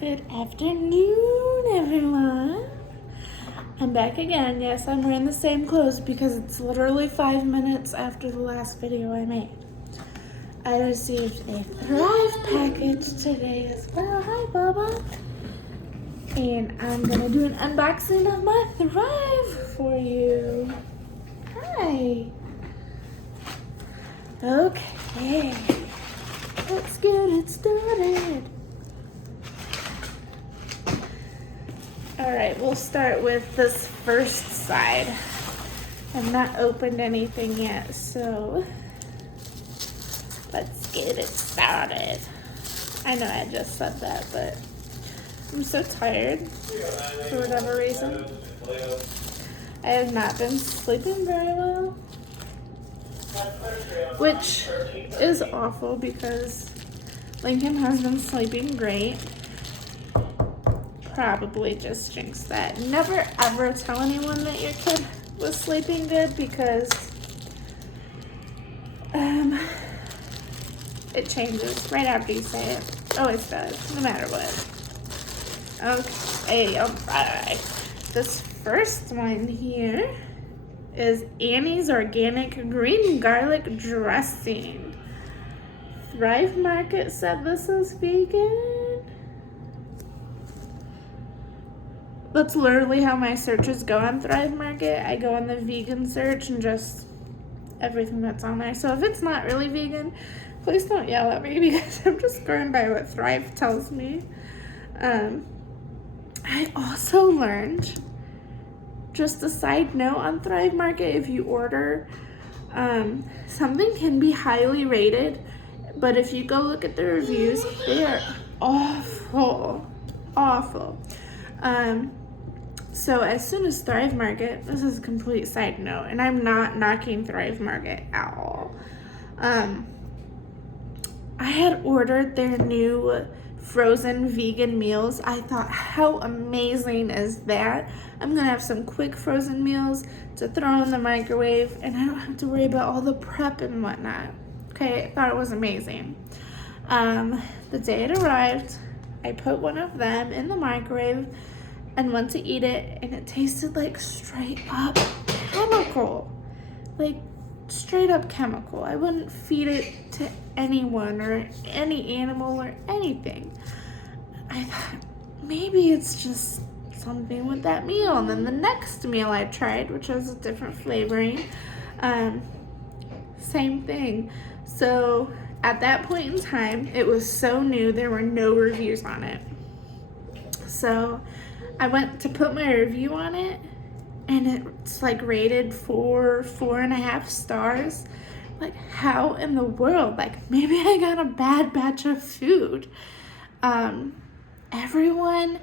Good afternoon, everyone. I'm back again. Yes, I'm wearing the same clothes because it's literally 5 minutes after the last video I made. I received a Thrive package today as well. Hi, Bubba. And I'm gonna do an unboxing of my Thrive for you. Hi. Okay. Let's get it started. All right, we'll start with this first side. I've not opened anything yet, so let's get it started. I know I just said that, but I'm so tired for whatever reason. I have not been sleeping very well, which is awful because Lincoln has been sleeping great. Probably just jinx that. Never ever tell anyone that your kid was sleeping good because it changes right after you say it. Always does, no matter what. Okay, alright. This first one here is Annie's Organic Green Garlic Dressing. Thrive Market said this is vegan. That's literally how my searches go on Thrive Market. I go on the vegan search and just everything that's on there. So if it's not really vegan, please don't yell at me because I'm just going by what Thrive tells me. I also learned, just a side note on Thrive Market, if you order, something can be highly rated, but if you go look at the reviews, they are awful. So as soon as Thrive Market, this is a complete side note, and I'm not knocking Thrive Market at all. I had ordered their new frozen vegan meals. I thought, how amazing is that? I'm gonna have some quick frozen meals to throw in the microwave, and I don't have to worry about all the prep and whatnot. Okay, I thought it was amazing. The day it arrived, I put one of them in the microwave and went to eat it, and it tasted like straight up chemical. Like straight up chemical. I wouldn't feed it to anyone or any animal or anything. I thought maybe it's just something with that meal. And then the next meal I tried, which was a different flavoring, same thing. So at that point in time, it was so new, there were no reviews on it. So I went to put my review on it, and it's like rated 4.5 stars. Like, how in the world? Like, maybe I got a bad batch of food. Everyone,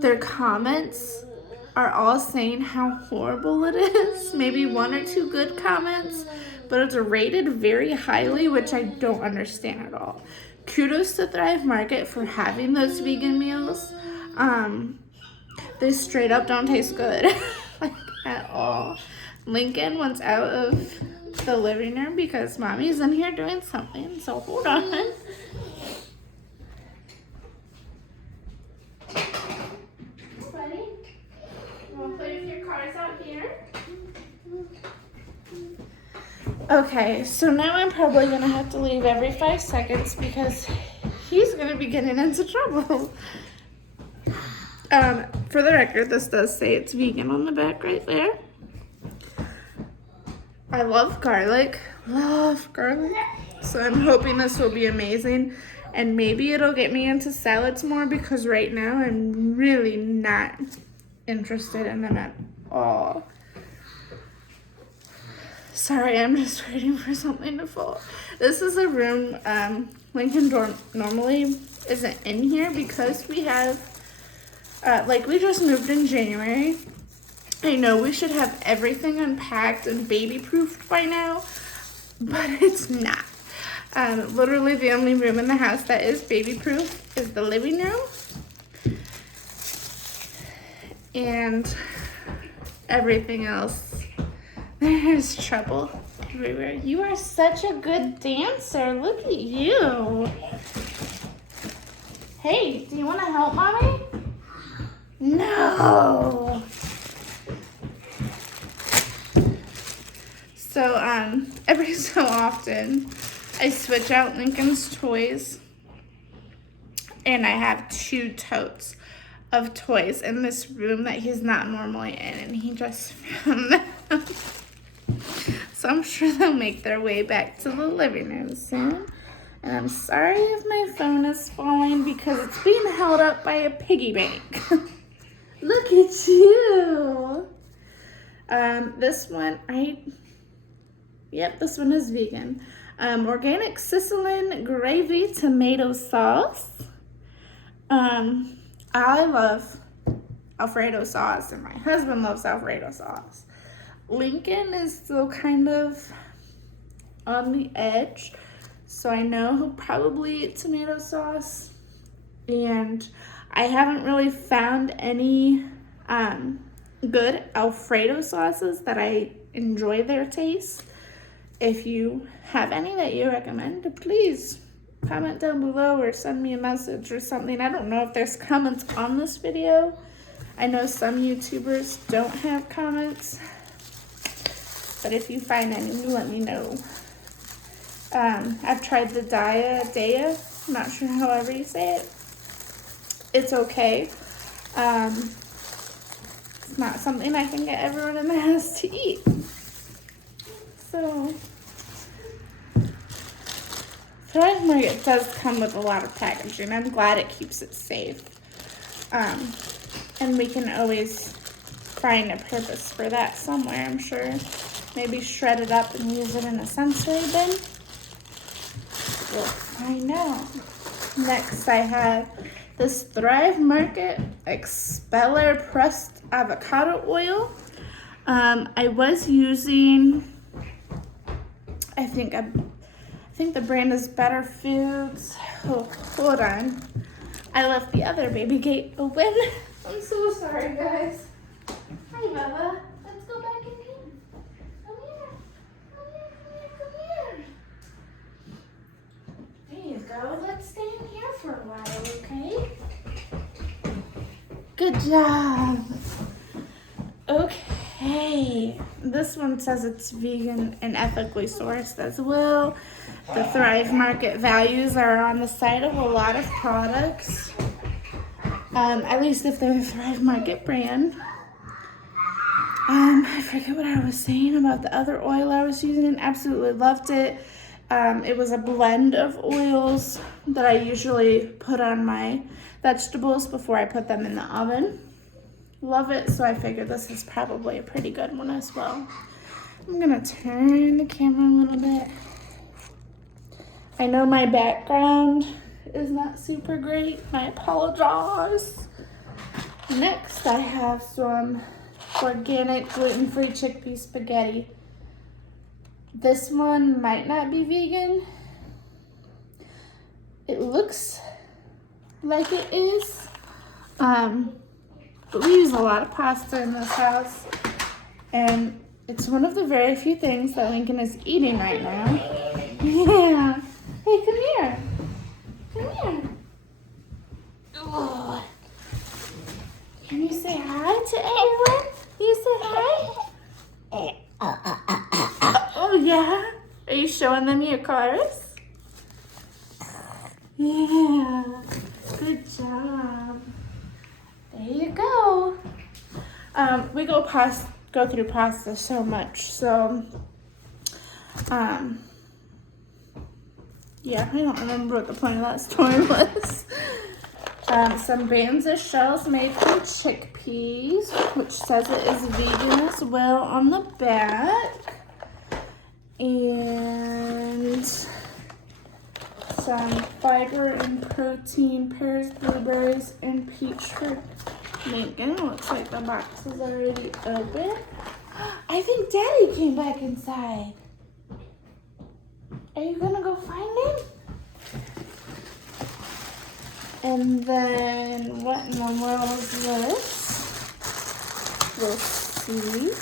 their comments are all saying how horrible it is. Maybe one or two good comments, but it's rated very highly, which I don't understand at all. Kudos to Thrive Market for having those vegan meals. They straight up don't taste good, like at all. Lincoln went out of the living room because mommy's in here doing something, so hold on. Buddy, you wanna play with your cars out here? Okay, so now I'm probably gonna have to leave every 5 seconds because he's gonna be getting into trouble. For the record, this does say it's vegan on the back right there. I love garlic, so I'm hoping this will be amazing, and maybe it'll get me into salads more because right now I'm really not interested in them at all. Sorry, I'm just waiting for something to fall. This is a room Lincoln normally isn't in here because we have we just moved in January. I know we should have everything unpacked and baby-proofed by now, but it's not. Literally the only room in the house that is baby-proof is the living room. And everything else, there's trouble everywhere. You are such a good dancer. Look at you. Hey, do you want to help Mommy? No. So, every so often, I switch out Lincoln's toys, and I have 2 totes of toys in this room that he's not normally in, and he just found them. So I'm sure they'll make their way back to the living room soon. And I'm sorry if my phone is falling because it's being held up by a piggy bank. Look at you. This one, this one is vegan. Organic Sicilian gravy tomato sauce. I love Alfredo sauce, and my husband loves Alfredo sauce. Lincoln is still kind of on the edge, so I know he'll probably eat tomato sauce. And I haven't really found any good Alfredo sauces that I enjoy their taste. If you have any that you recommend, please comment down below or send me a message or something. I don't know if there's comments on this video. I know some YouTubers don't have comments, but if you find any, let me know. I've tried the Daya, I'm not sure however you say it. It's okay. It's not something I can get everyone in the house to eat. So, Thrive Market does come with a lot of packaging. I'm glad it keeps it safe. And we can always find a purpose for that somewhere, I'm sure. Maybe shred it up and use it in a sensory bin. We'll find out. Next, I have this Thrive Market Expeller pressed avocado oil. I was using, I think the brand is Better Foods. Oh, hold on. I left the other baby gate open. I'm so sorry, guys. Hi, Bubba. Let's go back in here. Come here. Come here, come here, come here. There you go. Let's stay in here for a while, okay? Good job. Okay. This one says it's vegan and ethically sourced as well. The Thrive Market values are on the side of a lot of products. At least if they're a Thrive Market brand. I forget what I was saying about the other oil I was using and absolutely loved it. It was a blend of oils that I usually put on my vegetables before I put them in the oven. Love it, so I figured this is probably a pretty good one as well. I'm gonna turn the camera a little bit. I know my background is not super great. I apologize. Next, I have some organic gluten-free chickpea spaghetti. This one might not be vegan. It looks like it is. But we use a lot of pasta in this house, and it's one of the very few things that Lincoln is eating right now. Yeah. Hey, come here. Come here. Oh. Can you say hi to everyone? You say hi? Oh, yeah? Are you showing them your cars? Yeah. Good job. There you go. We go through pasta so much, so yeah, I don't remember what the point of that story was. Some Banza shells made from chickpeas, which says it is vegan as well on the back. And some fiber and protein, pears, blueberries, and peach for Lincoln. Looks like the box is already open. I think Daddy came back inside. Are you gonna go find him? And then what in the world is this? We'll see.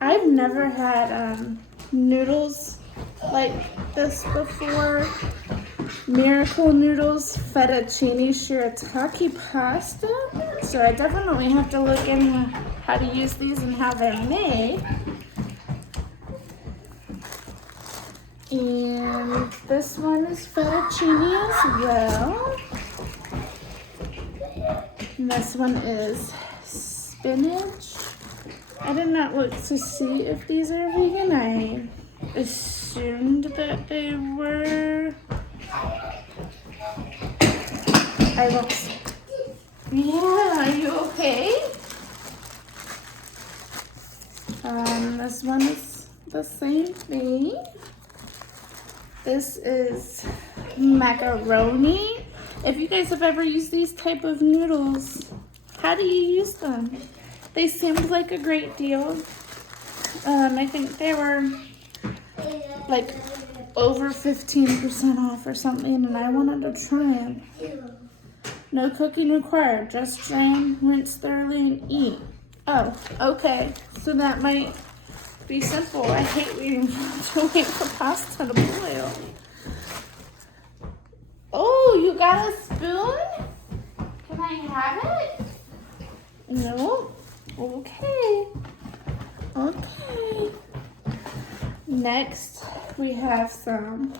I've never had noodles like this before. Miracle Noodles Fettuccine Shirataki Pasta. So I definitely have to look into how to use these and how they're made. And this one is fettuccine as well. And this one is spinach. I did not look to see if these are vegan. I assumed that they were. I looked. Yeah, are you okay? This one is the same thing. This is macaroni. If you guys have ever used these type of noodles, how do you use them? They seemed like a great deal. I think they were like over 15% off or something, and I wanted to try them. No cooking required, just drain, rinse thoroughly, and eat. Oh, okay, so that might be simple. I hate waiting for pasta to boil. Oh, you got a spoon? Can I have it? No? Okay. Okay. Next, we have some.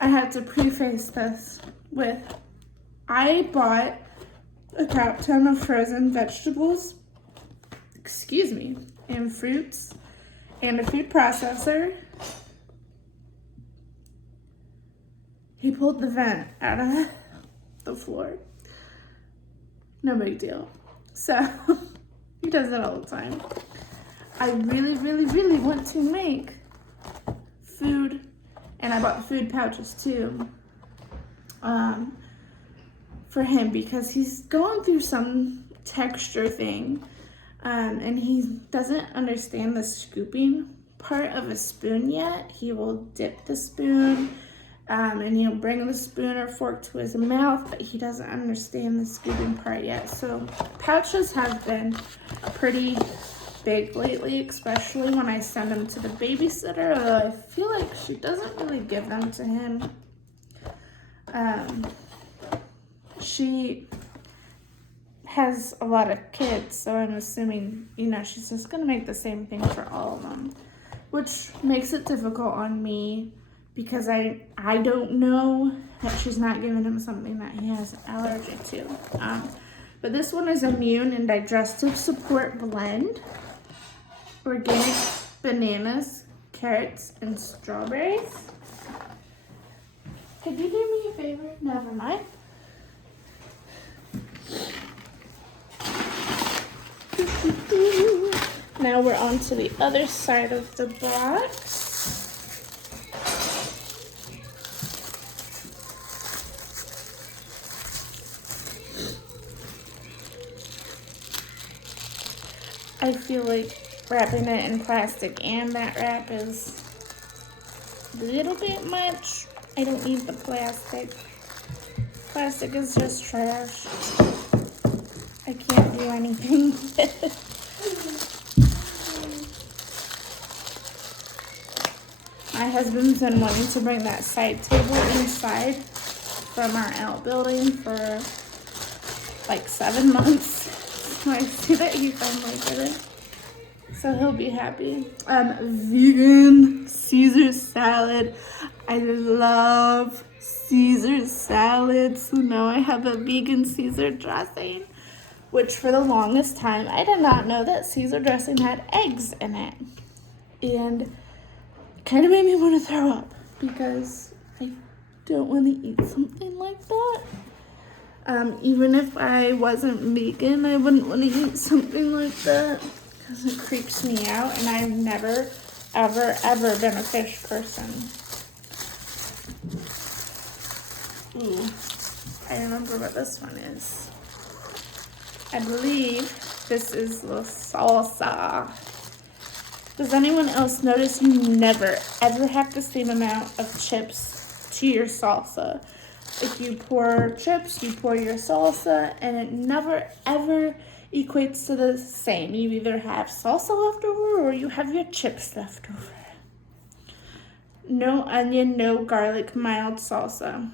I had to preface this with, I bought a crap ton of frozen vegetables, and fruits, and a food processor. He pulled the vent out of the floor. No big deal. So, he does it all the time. I really, really, really want to make food, and I bought the food pouches too, for him because he's going through some texture thing, and he doesn't understand the scooping part of a spoon yet. He will dip the spoon, and he'll bring the spoon or fork to his mouth, but he doesn't understand the scooping part yet. So pouches have been pretty big lately, especially when I send him to the babysitter, although I feel like she doesn't really give them to him. She has a lot of kids, so I'm assuming, she's just gonna make the same thing for all of them, which makes it difficult on me because I don't know that she's not giving him something that he has an allergy to. But this one is Immune and Digestive Support Blend. Organic bananas, carrots, and strawberries. Could you do me a favor? Never mind. Now we're on to the other side of the box. I feel like wrapping it in plastic and that wrap is a little bit much. I don't need the plastic. Plastic is just trash. I can't do anything with it. My husband's been wanting to bring that side table inside from our outbuilding for like 7 months. So I see that he finally did it. So he'll be happy. Vegan Caesar salad. I love Caesar salad. So now I have a vegan Caesar dressing, which for the longest time, I did not know that Caesar dressing had eggs in it. And it kind of made me want to throw up because I don't want to eat something like that. Even if I wasn't vegan, I wouldn't want to eat something like that because it creeps me out, and I've never, ever, ever been a fish person. Ooh, I remember what this one is. I believe this is the salsa. Does anyone else notice you never, ever have the same amount of chips to your salsa? If you pour chips, you pour your salsa, and it never, ever equates to the same. You either have salsa left over or you have your chips left over. no onion, no garlic, mild salsa.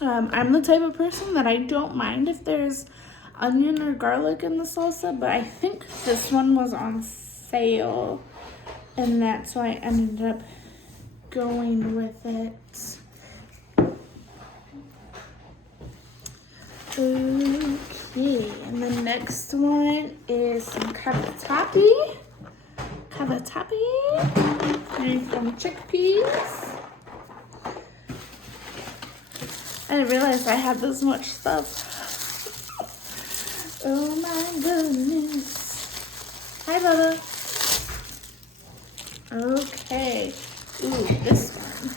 I'm the type of person that I don't mind if there's onion or garlic in the salsa, but I think this one was on sale, and that's why I ended up going with it. Okay, and the next one is some cavatappi. Made from chickpeas. I didn't realize I had this much stuff. Oh my goodness. Hi, Bubba. Okay. Ooh, this one.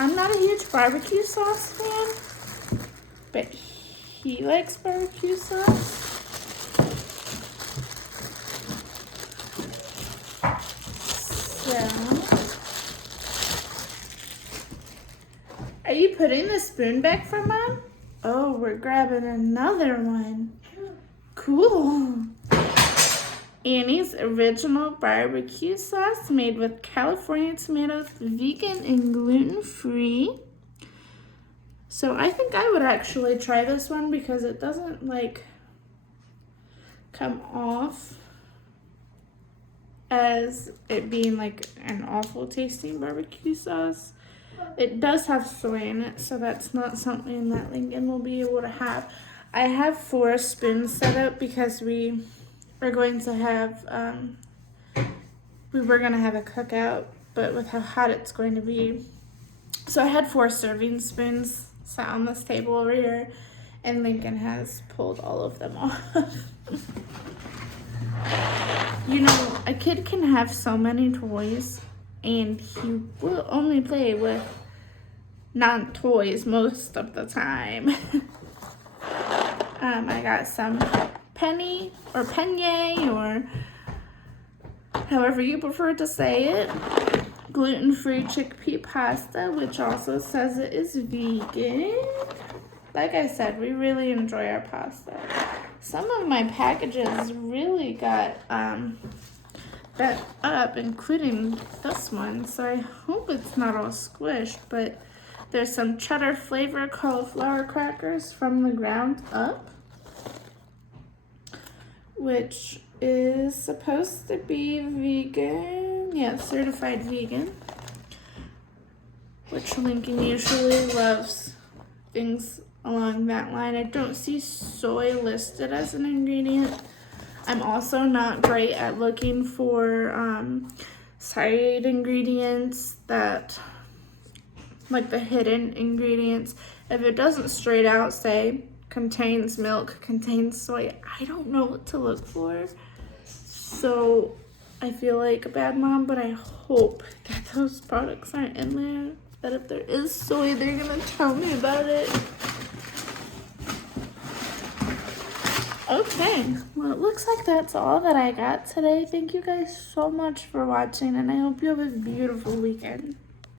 I'm not a huge barbecue sauce fan, but he likes barbecue sauce. So, are you putting the spoon back for Mom? Oh, we're grabbing another one. Cool. Annie's original barbecue sauce made with California tomatoes, vegan and gluten-free. So I think I would actually try this one because it doesn't like come off as it being like an awful tasting barbecue sauce. It does have soy in it, so that's not something that Lincoln will be able to have. I have 4 spoons set up because we are going to have, we were going to have a cookout, but with how hot it's going to be. So I had 4 serving spoons sat on this table over here, and Lincoln has pulled all of them off. You know, a kid can have so many toys, and he will only play with non-toys most of the time. I got some penny or penne, or however you prefer to say it, gluten-free chickpea pasta, which also says it is vegan. Like I said, we really enjoy our pasta. Some of my packages really got bent up, including this one, so I hope it's not all squished, but there's some cheddar flavor cauliflower crackers from the ground up, which is supposed to be vegan. Yeah, certified vegan, which Lincoln usually loves things along that line. I don't see soy listed as an ingredient. I'm also not great at looking for side ingredients that, like the hidden ingredients. If it doesn't straight out say contains milk, contains soy, I don't know what to look for. So I feel like a bad mom, but I hope that those products aren't in there. That if there is soy, they're gonna tell me about it. Okay, well, it looks like that's all that I got today. Thank you guys so much for watching, and I hope you have a beautiful weekend.